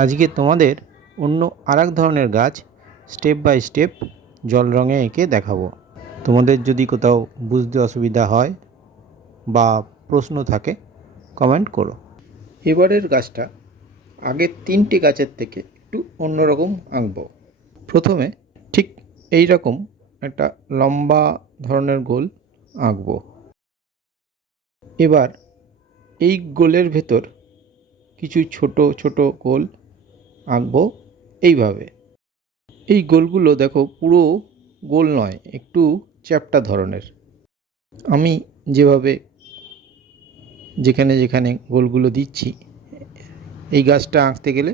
আজকে তোমাদের অন্য আরেক ধরনের গাছ স্টেপ বাই স্টেপ জল রঙে এঁকে দেখাবো। তোমাদের যদি কোথাও বুঝতে অসুবিধা হয় বা প্রশ্ন থাকে কমেন্ট করো। এবারের গাছটা আগের 3টে গাছের থেকে একটু অন্যরকম আঁকবো। প্রথমে ঠিক এই রকম একটা লম্বা ধরনের গোল আঁকবো। এবার এই গোলের ভেতর কিছু ছোট ছোট গোল আঁকবো এইভাবে। এই গোলগুলো দেখো পুরো গোল নয়, একটু চ্যাপ্টা ধরনের। আমি যেভাবে যেখানে যেখানে গোলগুলো দিচ্ছি, এই গাছটা আঁকতে গেলে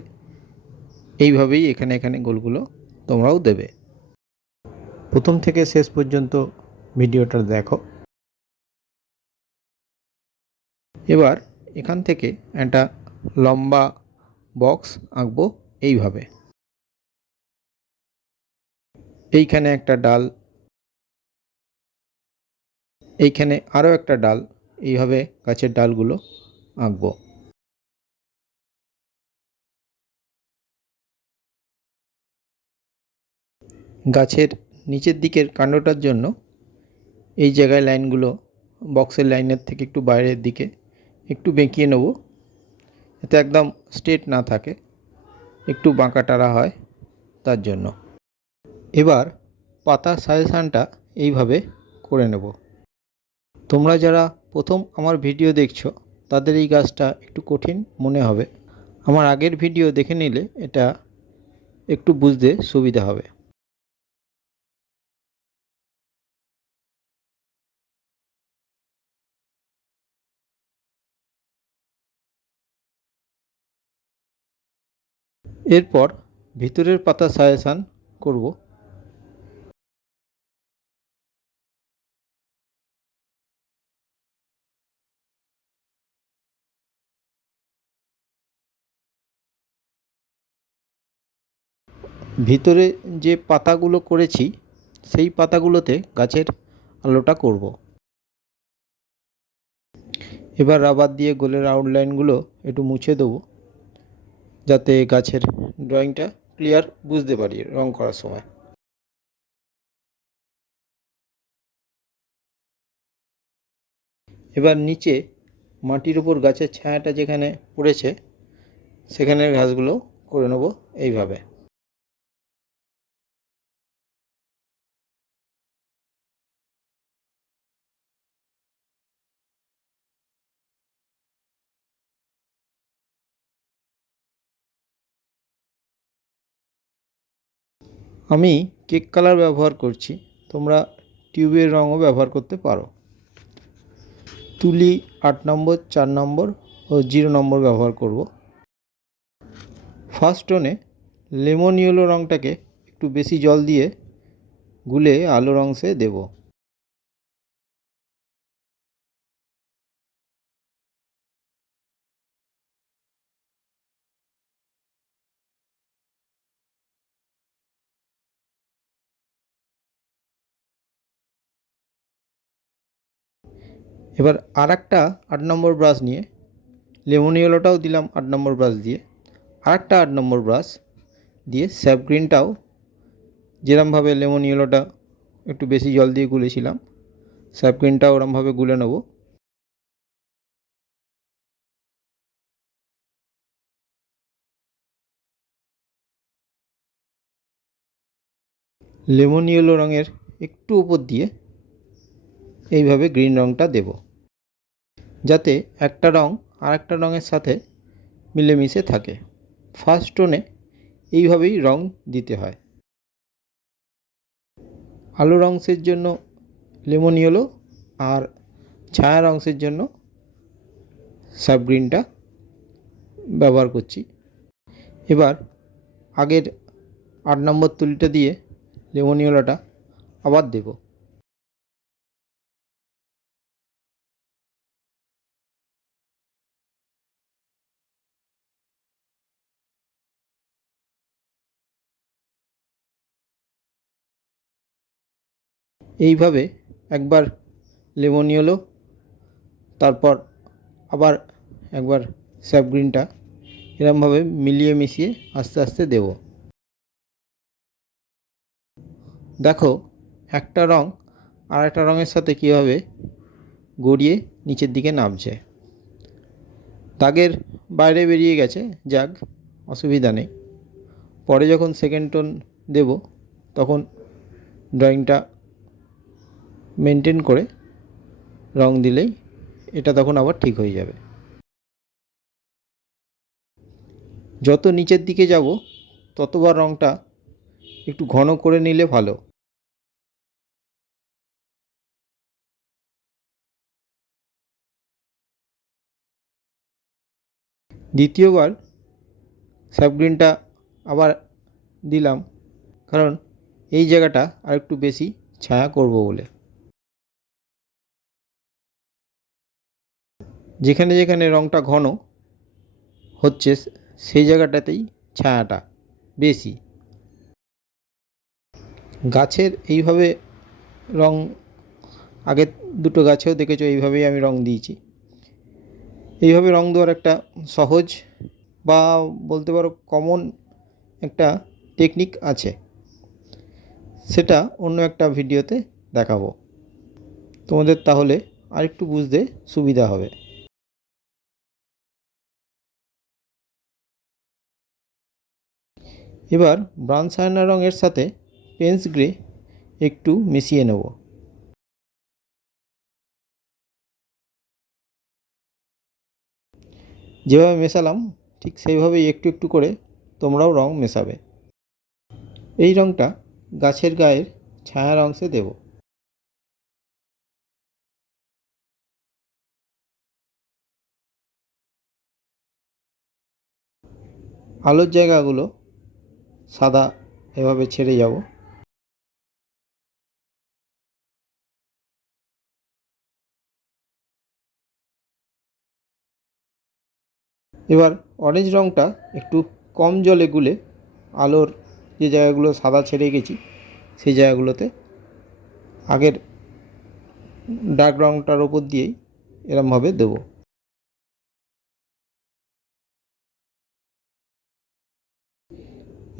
এইভাবেই এখানে এখানে গোলগুলো তোমরাও দেবে। প্রথম থেকে শেষ পর্যন্ত ভিডিওটা দেখো। এবার এখান থেকে একটা লম্বা বক্স আঁকবো এইভাবে। এইখানে একটা ডাল, এইখানে আরও একটা ডাল, এইভাবে গাছের ডালগুলো আঁকবো। গাছের নিচের দিকের কাণ্ডটার জন্য এই জায়গায় লাইনগুলো বক্সের লাইনের থেকে একটু বাইরের দিকে একটু বেঁকিয়ে নেব, যাতে একদম স্ট্রেট না থাকে, একটু বাঁকা টারা হয় তার জন্য। এবার পাতার সাজেশানটা এইভাবে করে নেব। তোমরা যারা প্রথম আমার ভিডিও দেখছো তাদের এই গাছটা একটু কঠিন মনে হবে। আমার আগের ভিডিও দেখে নিলে এটা একটু বুঝতে সুবিধা হবে। এরপর ভিতরের পাতা সাজেশান করব। ভিতরে যে পাতাগুলো করেছি সেই পাতাগুলোতে গাছের আলোটা করব। এবার রাবার দিয়ে গোলের আউটলাইনগুলো একটু মুছে দেবো, যাতে গাছের ড্রয়িংটা ক্লিয়ার বুঝতে পারি রং করার সময়। এবার নিচে মাটির উপর গাছের ছায়াটা যেখানে পড়েছে সেখানের ঘাসগুলো করে নেব এইভাবে। আমি কেক কালার ব্যবহার করছি, তোমরা টিউবের রঙও ব্যবহার করতে পারো। তুলি 8 নম্বর, 4 নম্বর ও 0 নম্বর ব্যবহার করব। ফার্স্ট টোনে লেমন ইয়েলো রঙটাকে একটু বেশি জল দিয়ে গুলে আলোর অংশে দেব। এবার আর একটা 8 নম্বর ব্রাশ নিয়ে লেমন ইয়েলোটাও দিলাম 8 নম্বর ব্রাশ দিয়ে, আর একটা 8 নম্বর ব্রাশ দিয়ে স্যাপ গ্রিনটাও যেরমভাবে লেমন ইয়েলোটা একটু বেশি জল দিয়ে গুলেছিলাম, স্যাপ গ্রিনটাও ওরমভাবে গুলে নেব। লেমন ইয়েলো রঙের একটু উপর দিয়ে এইভাবে গ্রিন রঙটা দেব, যাতে একটা রঙ আর একটা রঙের সাথে মিলেমিশে থাকে। ফার্স্ট টোনে এইভাবেই রঙ দিতে হয়। আলোর অংশের জন্য লেমন ইয়েলো আর ছায়ার অংশের জন্য সাব গ্রিনটা ব্যবহার করছি। এবার আগের 8 নম্বর তুলিটা দিয়ে লেমন ইয়েলোটা আবার দেব। এইভাবে একবার লেমন ইয়েলো, তারপর আবার একবার স্যাপ গ্রিনটা এরমভাবে মিলিয়ে মিশিয়ে আস্তে আস্তে দেব। দেখো একটা রং আর একটা রঙের সাথে কীভাবে গড়িয়ে নিচের দিকে নামছে। দাগের বাইরে বেরিয়ে গেছে, যাক অসুবিধা নেই। পরে যখন সেকেন্ড টোন দেব তখন ড্রয়িংটা মেনটেন করে রং দিলেই এটা তখন আবার ঠিক হয়ে যাবে। যত নিচের দিকে যাব ততবার রংটা একটু ঘন করে নিলে ভালো। দ্বিতীয়বার সাবগ্রিনটা আবার দিলাম, কারণ এই জায়গাটা আর একটু বেশি ছায়া করব বলে। যেখানে যেখানে রংটা ঘন হচ্ছে সেই জায়গাটাতেই ছায়াটা বেশি। গাছের এইভাবে রং আগের দুটো গাছেও দেখেছো এইভাবেই আমি রং দিয়েছি। এইভাবে রং দেওয়ার একটা সহজ বা বলতে পারো কমন একটা টেকনিক আছে, সেটা অন্য একটা ভিডিওতে দেখাবো তোমাদের, তাহলে আরেকটু বুঝতে সুবিধা হবে। এবার ব্রাউন সায়ানা রঙের সাথে পেন্স গ্রে একটু মিশিয়ে নেব। যেভাবে মেশালাম ঠিক সেইভাবেই একটু একটু করে তোমরাও রং মেশাবে। এই রংটা গাছের গায়ের ছায়ার অংশে দেব। আলোর জায়গাগুলো সাদা এভাবে ছেড়ে যাব। এবার অরেঞ্জ রংটা একটু কম জলে গুলে আলোর যে জায়গাগুলো সাদা ছেড়ে গেছি সেই জায়গাগুলোতে আগের ডার্ক রংটার ওপর দিয়েই এরমভাবে দেব।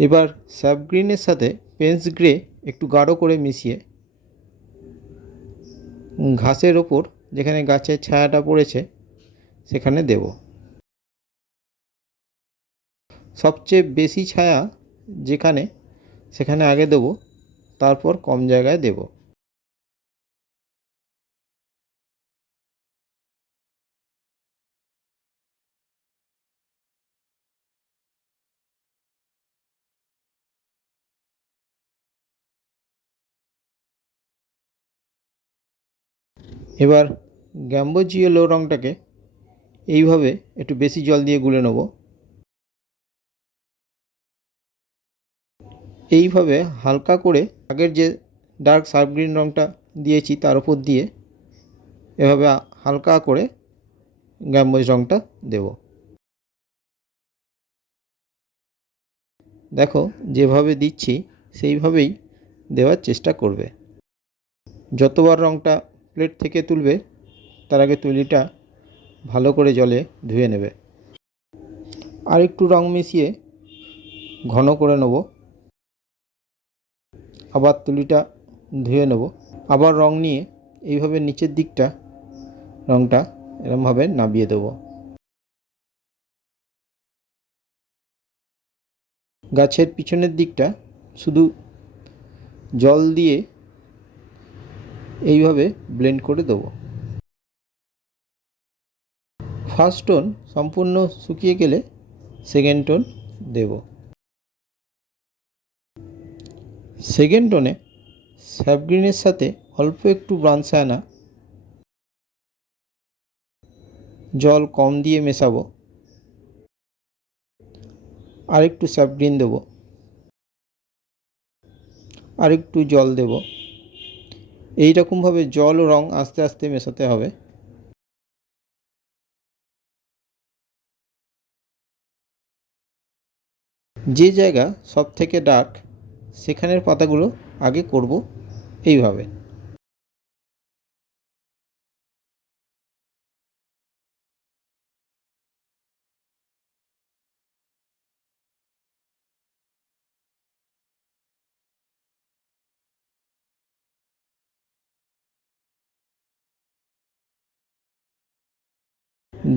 এবার স্যাপ গ্রিনের সাথে পেন্স গ্রে একটু গাঢ় করে মিশিয়ে ঘাসের ওপর যেখানে গাছের ছায়াটা পড়েছে সেখানে দেব। সবচেয়ে বেশি ছায়া যেখানে সেখানে আগে দেব, তারপর কম জায়গায় দেব। এবার গ্যাম্বোজিয়েলো রংটাকে এইভাবে একটু বেশি জল দিয়ে গুলে নেব। এইভাবে হালকা করে আগের যে ডার্ক সার্ফ গ্রিন রংটা দিয়েছি তার উপর দিয়ে এভাবে হালকা করে গ্যাম্বোজ রংটা দেব। দেখো যেভাবে দিচ্ছি সেইভাবেই দেওয়ার চেষ্টা করবে। যতবার রংটা প্লেট থেকে তুলবে তার আগে তুলিটা ভালো করে জলে ধুয়ে নেবে। আর একটু রং মিশিয়ে ঘন করে নেব। আবার তুলিটা ধুয়ে নেব। আবার রং নিয়ে এইভাবে নিচের দিকটা রংটা এরমভাবে নামিয়ে দেব। গাছের পিছনের দিকটা শুধু জল দিয়ে এইভাবে ব্লেন্ড করে দেব। ফার্স্ট টোন সম্পূর্ণ শুকিয়ে গেলে সেকেন্ড টোন দেব। সেকেন্ড টোনে স্যাপ গ্রিনের সাথে অল্প একটু ব্রাউন সায়ানা জল কম দিয়ে মেশাবো। আর একটু স্যাপ গ্রিন দেব, আর একটু জল দেব। এই রকমভাবে জল ও রং আস্তে আস্তে মেশাতে হবে। যে জায়গা সব থেকে ডার্ক সেখানের পাতাগুলো আগে করব এইভাবে।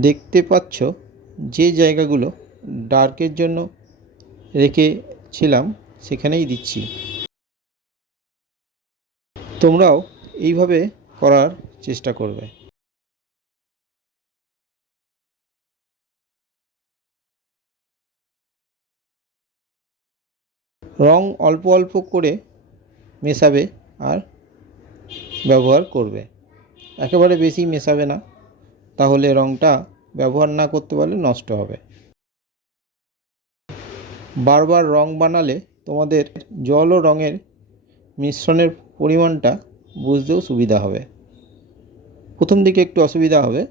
দেখতে পাচ্ছ যে জায়গাগুলো ডার্কের জন্য রেখেছিলাম সেখানেই দিচ্ছি। তোমরাও এইভাবে করার চেষ্টা করবে। রং অল্প অল্প করে মেশাবে আর ব্যবহার করবে, একেবারে বেশি মেশাবে না, তাহলে রংটা ব্যবহার না করতে পারলে নষ্ট হবে। বারবার রং বানালে তোমাদের জল ও রঙের মিশ্রণের পরিমাণটা বুঝতেও সুবিধা হবে। প্রথম দিকে একটু অসুবিধা হবে,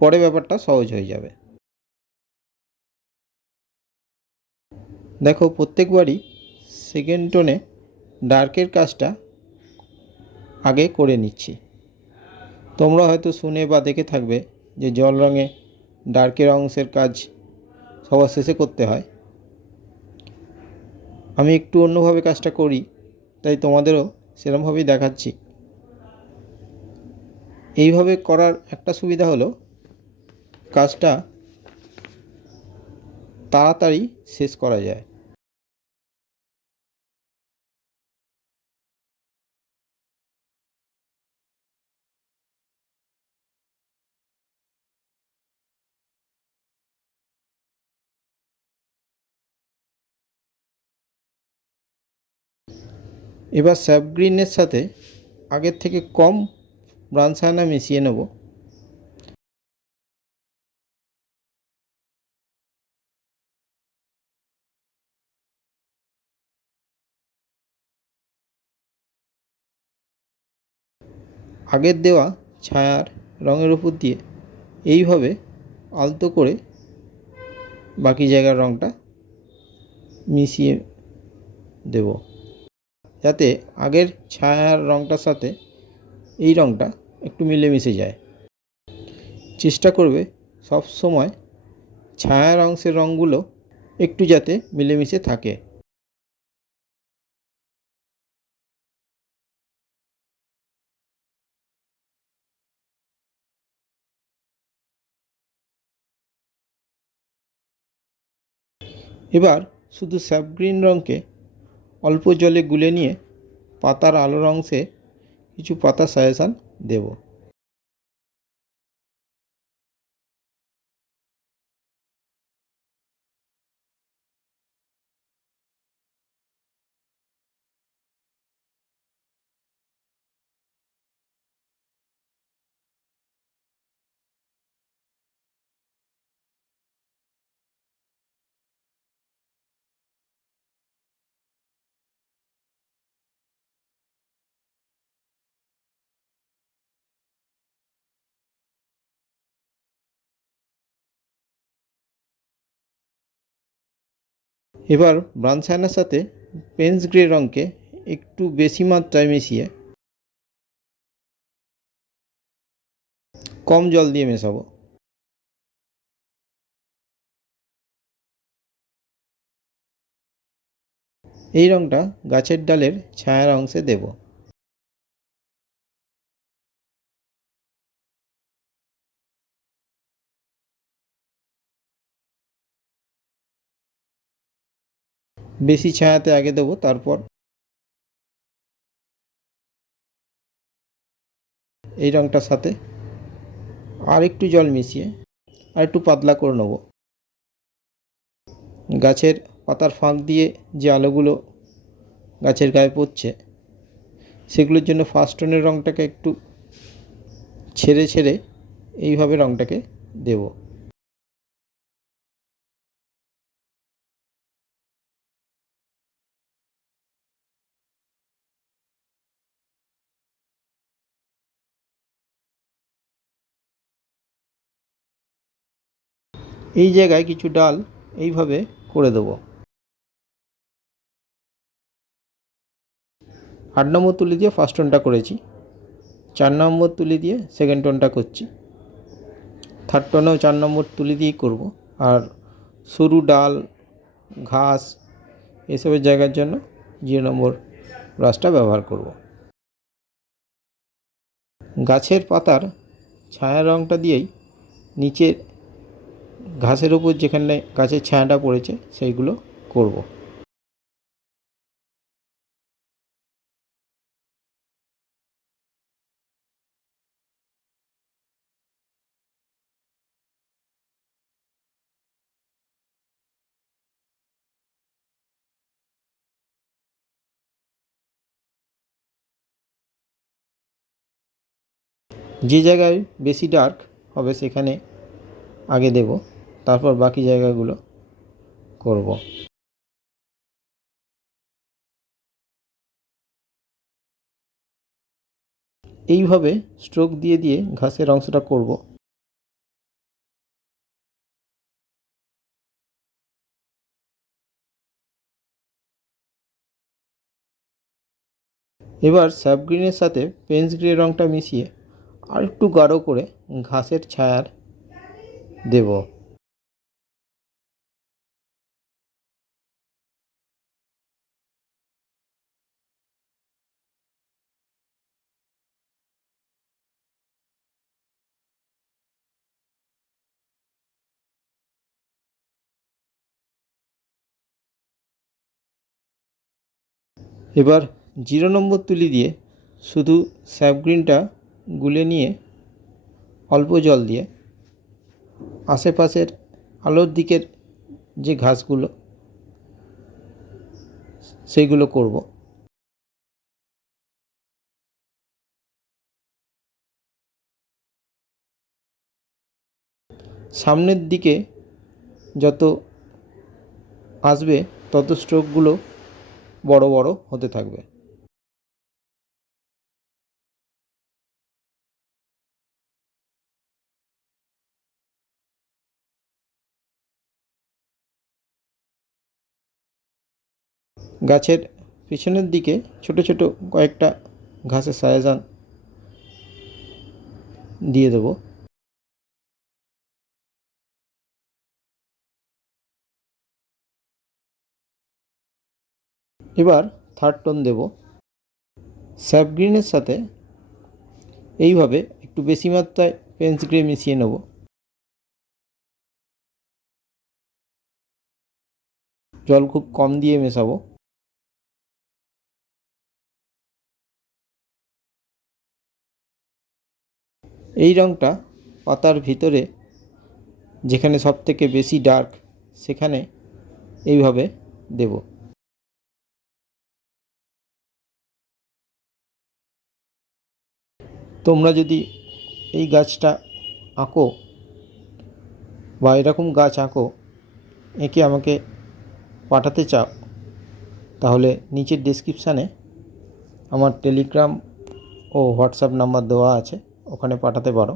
পরে ব্যাপারটা সহজ হয়ে যাবে। দেখো, প্রত্যেকবারই সেকেন্ড টোনে ডার্কের কাজটা আগে করে নিচ্ছি। তোমরা হয়তো শুনে বা দেখে থাকবে যে জল রঙে ডার্কের অংশের কাজ সবার শেষে করতে হয়। আমি একটু অন্যভাবে কাজটা করি, তাই তোমাদেরও সেরকমভাবেই দেখাচ্ছি। এইভাবে করার একটা সুবিধা হলো কাজটা তাড়াতাড়ি শেষ করা যায়। এবার স্যাপ গ্রিনের সাথে আগের থেকে কম ব্রাউন সায়ানা মিশিয়ে নেব। আগের দেওয়া ছায়ার রঙের উপর দিয়ে এইভাবে আলতো করে বাকি জায়গার রঙটা মিশিয়ে দেব, যাতে আগের ছায়ার রঙটার সাথে এই রঙটা একটু মিলেমিশে যায়। চেষ্টা করবে সব সময় ছায়ার অংশের রঙগুলো একটু যাতে মিলেমিশে থাকে। এবার শুধু স্যাপ গ্রিন রঙকে অল্প জলে গুলে নিয়ে পাতার আলোর অংশে কিছু পাতা সাজেশান দেব। এবার ব্রাউন সায়ানার সাথে পেন্স গ্রে রঙকে একটু বেশি মাত্রায় মিশিয়ে কম জল দিয়ে মেশাবো। এই রঙটা গাছের ডালের ছায়ার অংশে দেব। বেশি ছায়াতে আগে দেবো, তারপর এই রঙটার সাথে আর একটু জল মিশিয়ে আর একটু পাতলা করে নেব। গাছের পাতার ফাঁক দিয়ে যে আলোগুলো গাছের গায়ে পড়ছে সেগুলোর জন্য ফার্স্ট টোনের রঙটাকে একটু ছেড়ে ছেড়ে এইভাবে রঙটাকে দেব। এই জায়গায় কিছু ডাল এইভাবে করে দেব। 8 নম্বর তুলি দিয়ে ফার্স্ট টোনটা করেছি, 4 নম্বর তুলি দিয়ে সেকেন্ড টোনটা করছি, থার্ড টোনেও 4 নম্বর তুলি দিয়েই করব। আর সরু ডাল, ঘাস এসবের জায়গার জন্য 0 নম্বর ব্রাশটা ব্যবহার করব। গাছের পাতার ছায়া রঙটা দিয়েই নিচের ঘাসের ওপর যেখানে গাছের ছায়াটা পড়েছে সেইগুলো করব। যে জায়গায় বেশি ডার্ক হবে সেখানে আগে দেব, তারপর বাকি জায়গাগুলো করব। এইভাবে স্ট্রোক দিয়ে দিয়ে ঘাসের অংশটা করব। এবার স্যাপ গ্রিনের সাথে পেন্স গ্রে রঙটা মিশিয়ে আর একটু গাঢ় করে ঘাসের ছায়ার দেব। এবার 0 নম্বর তুলি দিয়ে শুধু স্যাপ গ্রিনটা গুলে নিয়ে অল্প জল দিয়ে আশেপাশের আলোর দিকের যে ঘাসগুলো সেইগুলো করব। সামনের দিকে যত আসবে তত স্ট্রোকগুলো বড় বড় হতে থাকবে। গাছের পিছনের দিকে ছোট ছোট কয়েকটা ঘাসের সাজেশন দিয়ে দেব। এবার থার্ড টোন দেব। স্যাপ গ্রিনের সাথে এইভাবে একটু বেশি মাত্রায় পেন্স গ্রে মিশিয়ে নেব। জল খুব কম দিয়ে মেশাবো। এই রঙটা পাতার ভিতরে যেখানে সব থেকে বেশি ডার্ক সেখানে এইভাবে দেব। তোমরা যদি এই গাছটা আঁকো বা এরকম গাছ আঁকো এঁকে আমাকে পাঠাতে চাও তাহলে নিচের ডেসক্রিপশানে আমার টেলিগ্রাম ও হোয়াটসঅ্যাপ নাম্বার দেওয়া আছে, ওখানে পাঠাতে পারো।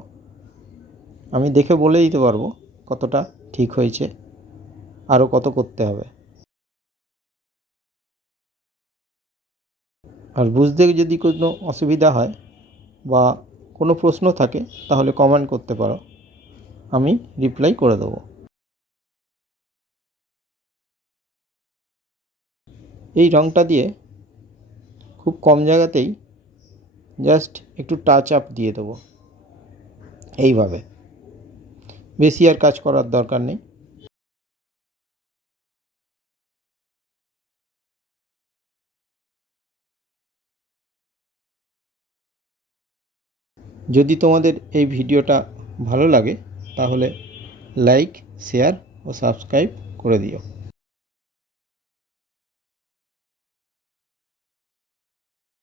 আমি দেখে বলে দিতে পারবো কতটা ঠিক হয়েছে, আরও কত করতে হবে। আর বুঝতে যদি কোনো অসুবিধা হয় বা কোনো প্রশ্ন থাকে তাহলে কমেন্ট করতে পারো, আমি রিপ্লাই করে দেবো। এই রঙটা দিয়ে খুব কম জায়গাতেই জাস্ট একটু টাচ আপ দিয়ে দেবো এইভাবে, বেশি আর কাজ করার দরকার নেই। যদি তোমাদের এই ভিডিওটা ভালো লাগে তাহলে লাইক, শেয়ার ও সাবস্ক্রাইব করে দিও।